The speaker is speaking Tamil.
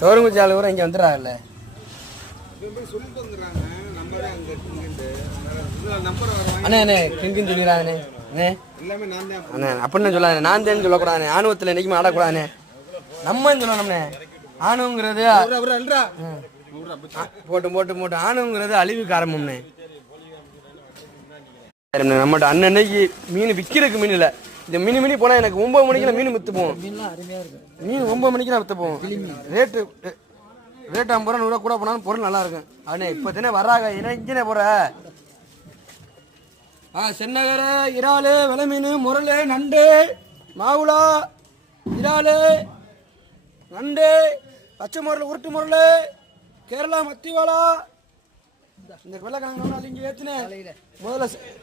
தோரங்குச்சி ஆளு கூட இங்க வந்துடுறாங்கல்ல. அண்ணே அண்ணே கிங்கின்னு சொல்லிடுறாங்கண்ணே. அண்ணே அப்படின்னு சொல்லாங்க. நான் தேன்னு சொல்லக்கூடாதுண்ணே. ஆணுவத்தில் என்னைக்குமே ஆடக்கூடாதுண்ணே. நம்மன்னு சொல்லணும்ண்ணே. ஆணுங்கிறது போட்டு போட்டு போட்டு ஆணுங்கிறது அழிவுக்கு ஆரம்பம்ண்ணே. நம்மகிட்ட அன்னன்னைக்கு மீன் விற்கிறதுக்கு மீன் இல்லை. இந்த மினி போனால் எனக்கு 9 மணிக்கெல்லாம் மீன் விற்று போவோம். மீன் 9 மணிக்கெல்லாம் விற்று போவோம். ரேட்டு 50 ரூபா 100 கூட போனாலும் பொருள் நல்லா இருக்கும். அண்ணே இப்போ தானே வர்றாங்க. இங்கே போகிற சென்னகர இறாலு வெலை மீன் முரல் நண்டு மாவுளா இறாலு நண்டு பச்சை முரல் உருட்டு முரல் கேரளா மத்திவாலா இந்த வெள்ளை கணக்கு இங்கே ஏற்றுனேன் முதல்ல